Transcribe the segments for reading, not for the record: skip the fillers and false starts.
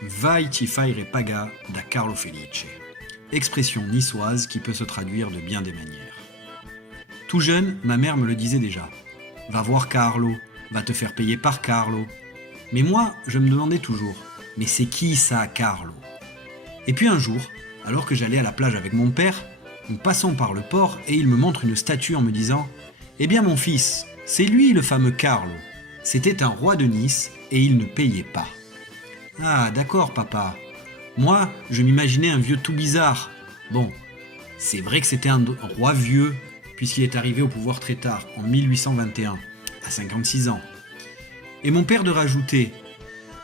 Vai ti faire paga da Carlo Felice. Expression niçoise qui peut se traduire de bien des manières. Tout jeune, ma mère me le disait déjà. Va voir Carlo, va te faire payer par Carlo. Mais moi, je me demandais toujours, mais c'est qui ça, Carlo? Et puis un jour, alors que j'allais à la plage avec mon père, nous passons par le port et il me montre une statue en me disant « Eh bien mon fils, c'est lui le fameux Carlo. C'était un roi de Nice et il ne payait pas. » Ah d'accord papa. Moi, je m'imaginais un vieux tout bizarre. Bon, c'est vrai que c'était un roi vieux, puisqu'il est arrivé au pouvoir très tard, en 1821, à 56 ans. Et mon père de rajouter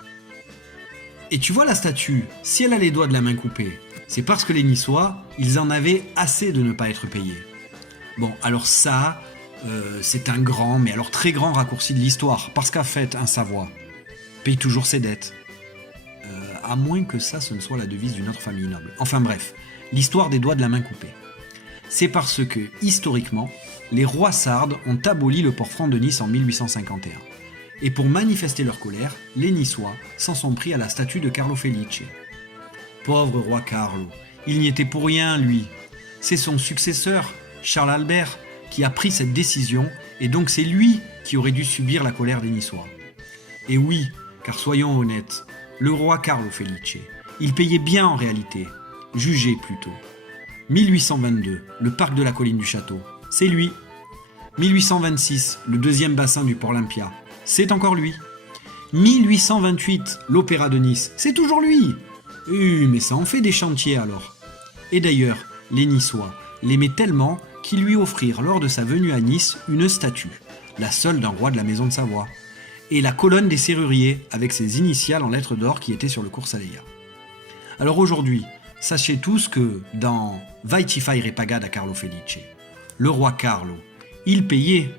« Et tu vois la statue, si elle a les doigts de la main coupés, c'est parce que les Niçois, ils en avaient assez de ne pas être payés. » Bon, alors ça, c'est un grand, mais alors très grand raccourci de l'histoire, parce qu'en fait, un Savoie paye toujours ses dettes. À moins que ça, ce ne soit la devise d'une autre famille noble. Enfin bref, l'histoire des doigts de la main coupés. C'est parce que, historiquement, les rois sardes ont aboli le port franc de Nice en 1851. Et pour manifester leur colère, les Niçois s'en sont pris à la statue de Carlo Felice. Pauvre roi Carlo, il n'y était pour rien, lui. C'est son successeur, Charles Albert, qui a pris cette décision, et donc c'est lui qui aurait dû subir la colère des Niçois. Et oui, car soyons honnêtes, le roi Carlo Felice, il payait bien en réalité, jugez plutôt. 1822, le parc de la colline du château, c'est lui. 1826, le deuxième bassin du port Olympia, c'est encore lui. 1828, l'opéra de Nice, c'est toujours lui. Mais ça en fait des chantiers alors. Et d'ailleurs, les Niçois l'aimaient tellement qu'ils lui offrirent lors de sa venue à Nice une statue, la seule d'un roi de la maison de Savoie, et la colonne des serruriers avec ses initiales en lettres d'or qui étaient sur le Cours-Saleia. Alors aujourd'hui, sachez tous que dans Vai ti faire paga da Carlo Felice, le roi Carlo, il payait